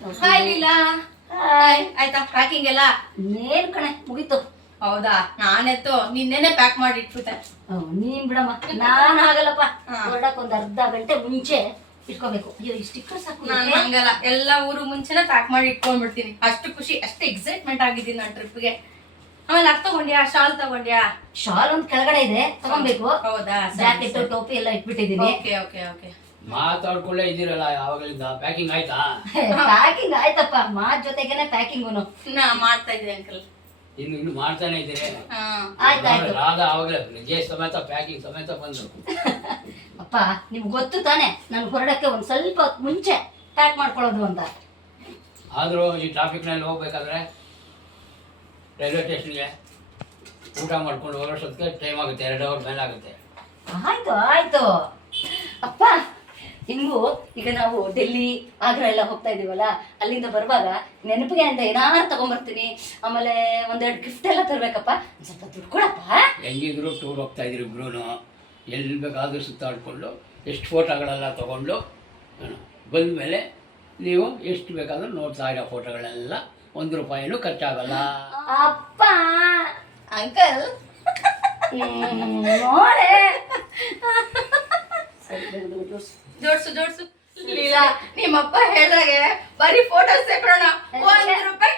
Hi Leela. Hi. ಆಯ್ತಾ packing ಎಲ್ಲ? ಏನ್ ಕಣೆ ಮುಗೀತು. ಹೌದಾ? ನಾನೆತ್ತು ನಿನ್ನೆನೆ ಪ್ಯಾಕ್ ಮಾಡಿ ಇಟ್ಬಿಟ್ಟೆ. ನೀನ್ ಬಿಡಮ್ಮ, ನಾನ್ ಆಗಲ್ಲಪ್ಪ. ಹೊರಡಕ್ ಒಂದ್ ಅರ್ಧ ಗಂಟೆ ಮುಂಚೆ ಇಟ್ಕೋಬೇಕು. ಈ ಸ್ಟಿಕ್ಕರ್ಸ್ ನಾನು ಹಂಗಲ್ಲ, ಎಲ್ಲ ಊರು ಮುಂಚೆನೆ ಪ್ಯಾಕ್ ಮಾಡಿ ಇಟ್ಕೊಂಡ್ಬಿಡ್ತೀನಿ. ಅಷ್ಟು ಖುಷಿ, ಅಷ್ಟು ಎಕ್ಸೈಟ್ಮೆಂಟ್ ಆಗಿದ್ದೀನಿ ನಾನು ಟ್ರಿಪ್ಗೆ. ಆಮೇಲೆ ಅದು ತಗೊಂಡ್ಯಾ? ಶಾಲ್ ತಗೊಂಡ್ಯಾ? ಶಾಲ್ ಒಂದ್ ಕೆಳಗಡೆ ಇದೆ, ತಗೊಬೇಕು. ಹೌದಾ? ಜಾಕೆಟ್ ಟೋಪಿ ಎಲ್ಲ ಇಟ್ಬಿಟ್ಟಿದೀನಿ. Okay okay okay. ಮಾತಾಡ್ಕೊಳ್ಳೇ ಇದ್ದೀರಲ್ಲ ಯಾವಾಗಲಿಂದ. ಪ್ಯಾಕಿಂಗ್ ಆಯ್ತಾ? ಪ್ಯಾಕಿಂಗ್ ಆಯ್ತಪ್ಪ, ಮಾತ್ ಜೊತೆಗೇನೆ ಪ್ಯಾಕಿಂಗುನು. ನಾ ಮಾಡ್ತಾ ಇದ್ದೀನಿ ಅಂಕಲ್. ಇನ್ನು ಮಾಡ್ತಾನೆ ಇದ್ದೀರಿ? ಆಯ್ತಾಯ್ತು. ರಾಧಾ ಆವಾಗಲೇ ಲಗೇಜ್ ಸಮೇತ ಪ್ಯಾಕಿಂಗ್ ಸಮೇತ ಬಂದ್ರು. ಅಪ್ಪ ನಿಮ್ಗೆ ಗೊತ್ತು ತಾನೆ ನಾನು ಹೊರಡಕ್ಕೆ ಒಂದ್ ಸ್ವಲ್ಪ ಹೊತ್ತು ಮುಂಚೆ ಪ್ಯಾಕ್ ಮಾಡ್ಕೊಳ್ಳೋದು ಅಂತ. ಆದರೂ ಈ ಟ್ರಾಫಿಕ್ನಲ್ಲಿ ಹೋಗ್ಬೇಕಾದ್ರೆ ರೈಲ್ವೆ ಸ್ಟೇಷನ್ಗೆ ಊಟ ಮಾಡ್ಕೊಂಡು ಹೋಗೋಷ್ಟೊತ್ತಿಗೆ ಟೈಮ್ ಆಗುತ್ತೆ, 2 ಅವರ್ ಮೇಲೆ ಆಗುತ್ತೆ. ಆಯ್ತು ಆಯ್ತು ಅಪ್ಪ. ಹಿಂಗು ಈಗ ನಾವು ಡೆಲ್ಲಿ ಆಗ್ರಾ ಎಲ್ಲ ಹೋಗ್ತಾ ಇದೀವಲ್ಲ, ಅಲ್ಲಿಂದ ಬರುವಾಗ ನೆನಪಿಗೆ ಅಂತ ಏನಾರು ತಗೊಂಡ್ಬರ್ತೀನಿ. ಆಮೇಲೆ ಒಂದೆರಡು ಗಿಫ್ಟ್ ಎಲ್ಲ ತರ್ಬೇಕಪ್ಪ. ಒಂದ್ ಸ್ವಲ್ಪ ದುಡ್ಡು ಕೊಡಪ್ಪ. ಹೆಂಗಿದ್ರು ಟೂರ್ ಹೋಗ್ತಾ ಇದ್ದೀರಿ ಇಬ್ರು, ಎಲ್ಲಿ ಬೇಕಾದರೂ ಸುತ್ತಾಡಿಕೊಂಡು ಎಷ್ಟು ಫೋಟೋಗಳೆಲ್ಲ ತೊಗೊಂಡು ಬಂದಮೇಲೆ ನೀವು ಎಷ್ಟು ಬೇಕಾದರೂ ನೋಡ್ತಾ ಇರೋ ಫೋಟೋಗಳೆಲ್ಲ ₹1 ಖರ್ಚಾಗಲ್ಲ. ಅಪ್ಪ ಅಂಕಲ್ ನೋಡೆ ಜೋಡ್ಸು ಜೋಡ್ಸು. ಲೀಲಾ, ನಿಮ್ಮಪ್ಪ ಹೇಳ್ದಾಗೆ ಬರೀ ಫೋಟೋಸ್ ತಗೊಳ್ಳೋಣ, ₹1